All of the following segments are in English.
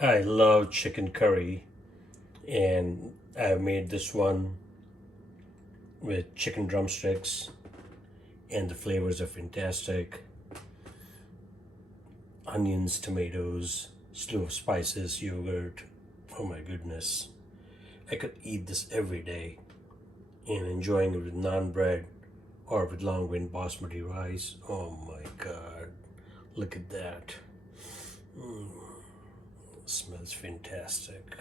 I love chicken curry, and I've made this one with chicken drumsticks, and the flavors are fantastic. Onions, tomatoes, slew of spices, yogurt. Oh my goodness. I could eat this every day and enjoying it with naan bread or with long grain basmati rice. Oh my god. Look at that. Smells fantastic.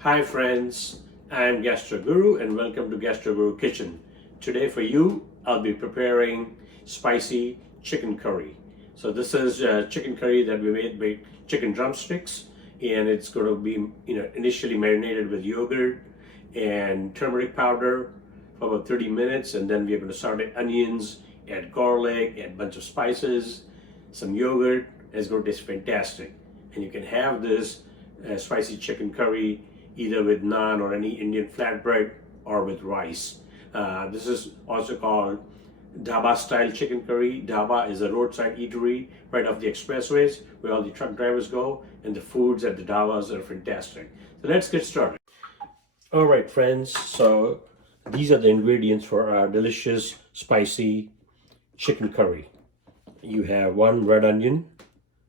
Hi friends, I'm Gastroguru and welcome to Gastroguru Kitchen. Today for you, I'll be preparing spicy chicken curry. So this is chicken curry that we made with chicken drumsticks, and it's going to be initially marinated with yogurt and turmeric powder for about 30 minutes, and then we're going to saute onions, add garlic, add a bunch of spices, some yogurt, and it's going to taste fantastic. And you can have this spicy chicken curry either with naan or any Indian flatbread or with rice. This is also called Dhaba style chicken curry. Dhaba is a roadside eatery right off the expressways where all the truck drivers go, and the foods at the dhabas are fantastic. So let's get started. All right, friends, so these are the ingredients for our delicious spicy chicken curry. You have one red onion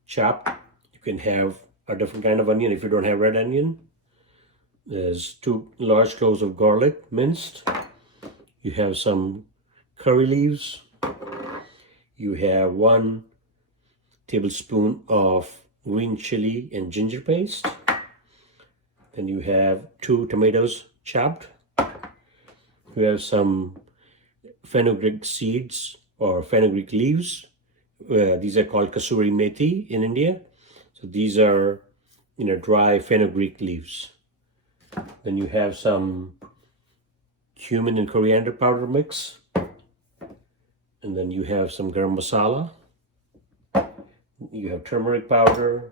chopped. You can have a different kind of onion if you don't have red onion. There's 2 large cloves of garlic minced. You have some curry leaves. You have 1 tablespoon of green chili and ginger paste. Then you have 2 tomatoes chopped. You have some fenugreek seeds or fenugreek leaves. These are called kasuri methi in India. So these are dry fenugreek leaves. Then you have some cumin and coriander powder mix. And then you have some garam masala. You have turmeric powder,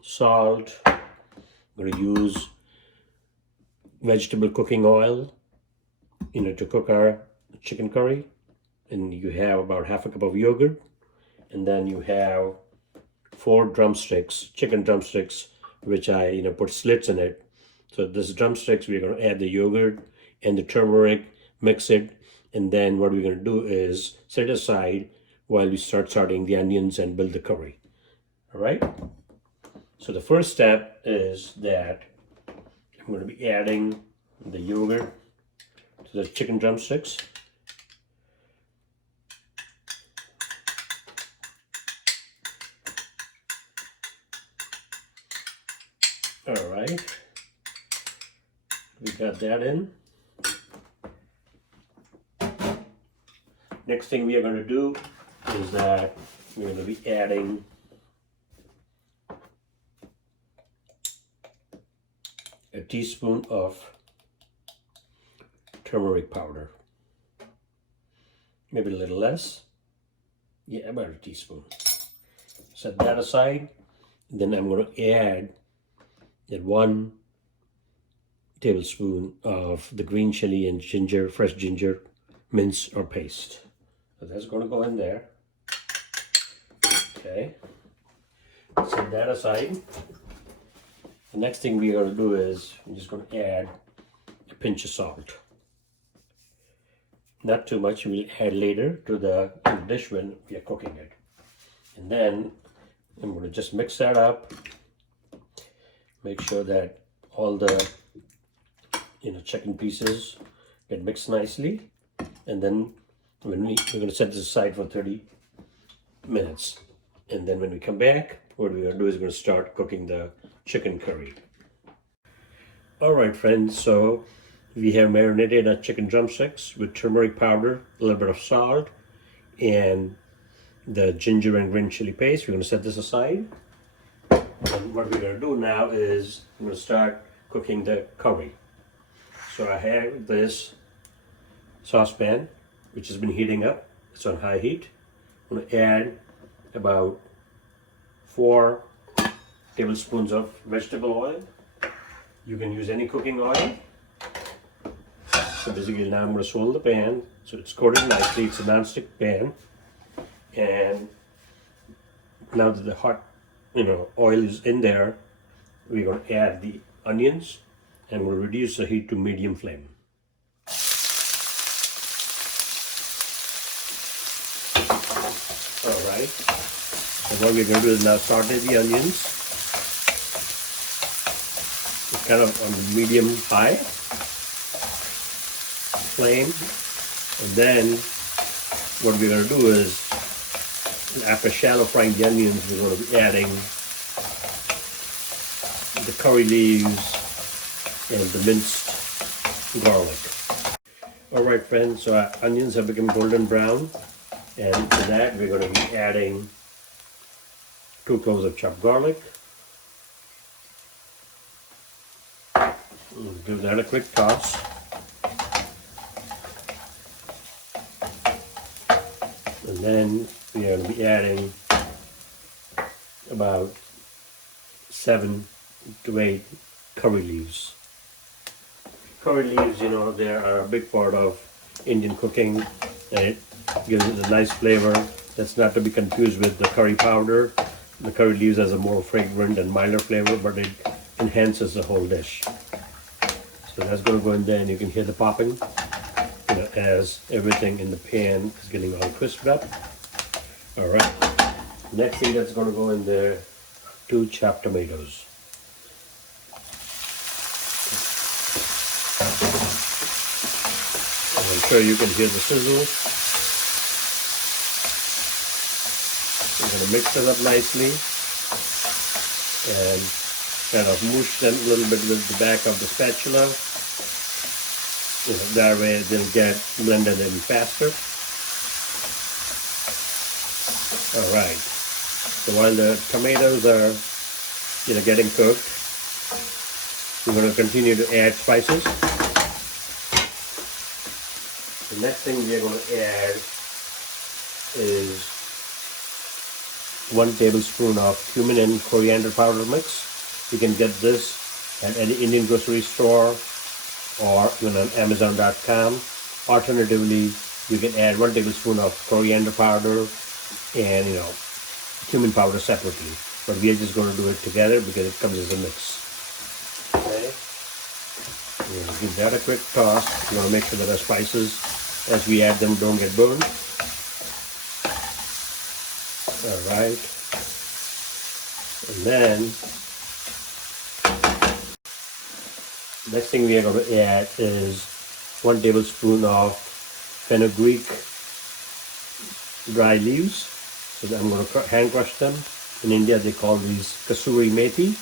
salt. I'm going to use vegetable cooking oil, to cook our chicken curry. And you have about half a cup of yogurt. And then you have 4 drumsticks, chicken drumsticks, which I put slits in it. So this drumsticks, we're going to add the yogurt and the turmeric, mix it, and then what we're going to do is set it aside while we start sauteing the onions and build the curry. All right? So the first step is that I'm going to be adding the yogurt to the chicken drumsticks. All right. We got that in. Next thing we are going to do is that we're going to be adding a teaspoon of turmeric powder. Maybe a little less. Yeah, about a teaspoon. Set that aside. Then I'm going to add that 1 tablespoon of the green chili and ginger, fresh ginger, mince or paste. So that's going to go in there. Okay. Set that aside. The next thing we're going to do is I'm just going to add a pinch of salt. Not too much. We'll add later to the dish when we are cooking it. And then I'm going to just mix that up. Make sure that all the chicken pieces get mixed nicely, and then we're going to set this aside for 30 minutes. And then when we come back, what we're going to do is we're going to start cooking the chicken curry. All right, friends, so we have marinated our chicken drumsticks with turmeric powder, a little bit of salt, and the ginger and green chili paste. We're going to set this aside. And what we're going to do now is we're going to start cooking the curry. So I have this saucepan which has been heating up. It's on high heat. I'm going to add about 4 tablespoons of vegetable oil. You can use any cooking oil. So basically now I'm going to swirl the pan so it's coated nicely. It's a non-stick pan. And now that the hot oil is in there, we're going to add the onions and we'll reduce the heat to medium flame. Alright, so what we're going to do is now saute the onions. It's kind of on medium high flame, and then what we're going to do is, after shallow frying the onions, we're going to be adding the curry leaves and the minced garlic. Alright friends, so our onions have become golden brown, and to that we're going to be adding 2 cloves of chopped garlic. We'll give that a quick toss. And then we are going to be adding about 7 to 8 curry leaves. Curry leaves, you know, they are a big part of Indian cooking, and it gives it a nice flavor. That's not to be confused with the curry powder. The curry leaves has a more fragrant and milder flavor, but it enhances the whole dish. So that's going to go in there, and you can hear the popping, you know, as everything in the pan is getting all crisped up. All right. Next thing that's going to go in there, 2 chopped tomatoes. And I'm sure you can hear the sizzle. We're going to mix it up nicely and kind of mush them a little bit with the back of the spatula. You know, that way they'll get blended in faster. Alright, so while the tomatoes are, you know, getting cooked, we're going to continue to add spices. The next thing we're going to add is 1 tablespoon of cumin and coriander powder mix. You can get this at any Indian grocery store or even on Amazon.com. Alternatively, you can add 1 tablespoon of coriander powder and, you know, cumin powder separately. But we are just going to do it together because it comes as a mix. Okay. We're going to give that a quick toss. You want to make sure that our spices, as we add them, don't get burned. Alright. And then next thing we are going to add is 1 tablespoon of fenugreek dry leaves. So I'm going to hand crush them. In India they call these kasuri methi,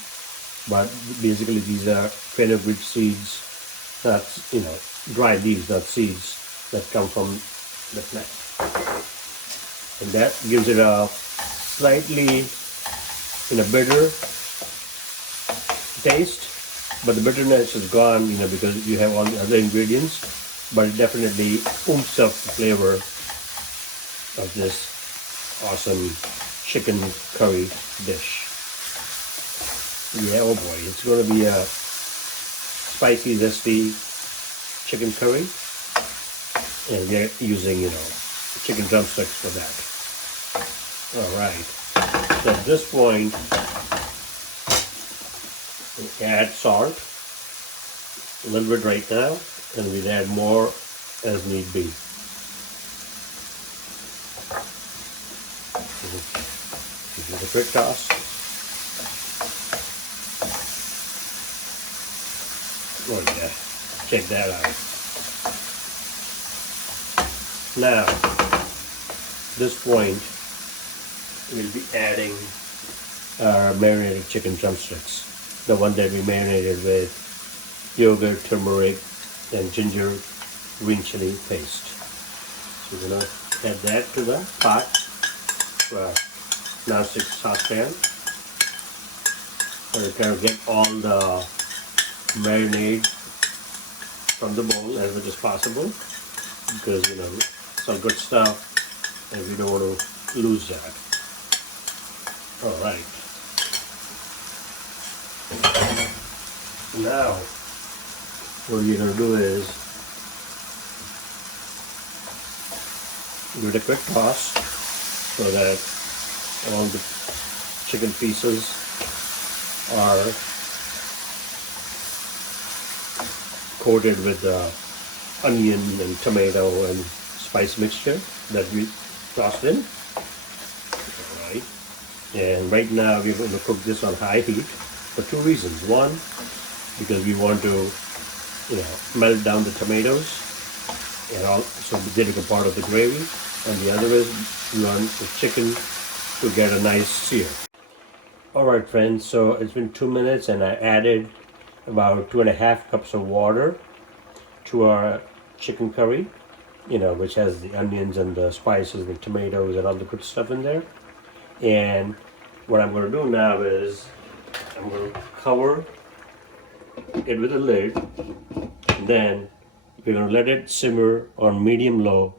but basically these are fenugreek seeds, not, you know, dry leaves, not seeds that come from the plant. And that gives it a slightly, you know, bitter taste, but the bitterness is gone, you know, because you have all the other ingredients, but it definitely oomps up the flavor of this awesome chicken curry dish. Yeah, oh boy, it's going to be a spicy, zesty chicken curry, and we're using, you know, chicken drumsticks for that. Alright, so at this point, we add salt, a little bit right now, and we'll add more as need be. Give it a quick toss. Oh yeah, check that out. Now, this point, we'll be adding our marinated chicken drumsticks, the one that we marinated with yogurt, turmeric, and ginger green chili paste. So we're going to add that to the pot, non-stick saucepan, and kind of get all the marinade from the bowl as much as possible, because, you know, it's all good stuff and we don't want to lose that. Alright, now what you're going to do is give it a quick toss so that all the chicken pieces are coated with the onion and tomato and spice mixture that we tossed in. All right. And right now we're going to cook this on high heat for two reasons. One, because we want to, melt down the tomatoes and also they become part of the gravy. And the other is we want the chicken to get a nice sear. All right, friends. So it's been 2 minutes, and I added about 2.5 cups of water to our chicken curry. Which has the onions and the spices, the tomatoes, and all the good stuff in there. And what I'm going to do now is I'm going to cover it with a lid. And then we're going to let it simmer on medium-low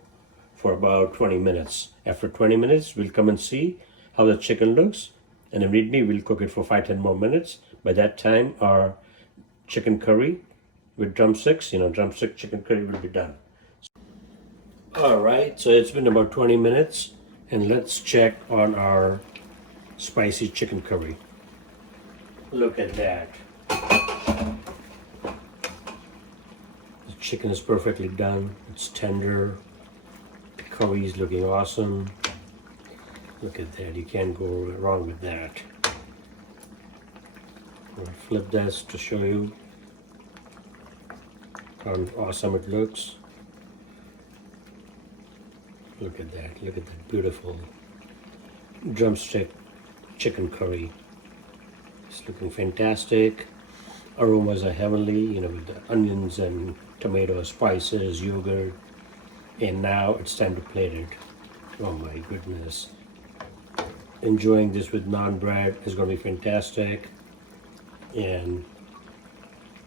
for about 20 minutes. After 20 minutes, we'll come and see how the chicken looks. And if need be, we'll cook it for 5-10 more minutes. By that time, our chicken curry with drumsticks, drumstick chicken curry will be done. Alright, so it's been about 20 minutes, and let's check on our spicy chicken curry. Look at that. The chicken is perfectly done. It's tender. The curry is looking awesome. Look at that. You can't go wrong with that. I'll flip this to show you how awesome it looks. Look at that. Look at that beautiful drumstick chicken curry. It's looking fantastic. Aromas are heavenly, with the onions and tomato spices, yogurt. And now it's time to plate it. Oh my goodness. Enjoying this with naan bread is going to be fantastic. And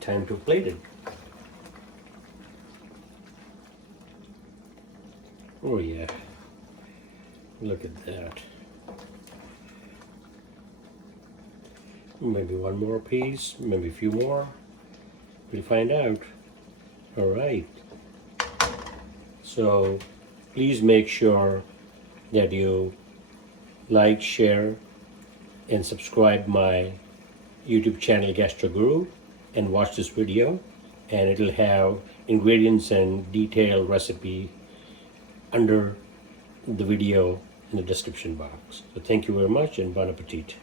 time to plate it. Oh yeah, look at that. Maybe one more piece, maybe a few more. We'll find out. All right. So please make sure that you like, share, and subscribe my YouTube channel Gastroguru and watch this video, and it'll have ingredients and detailed recipe under the video in the description box. So thank you very much, and bon appetit.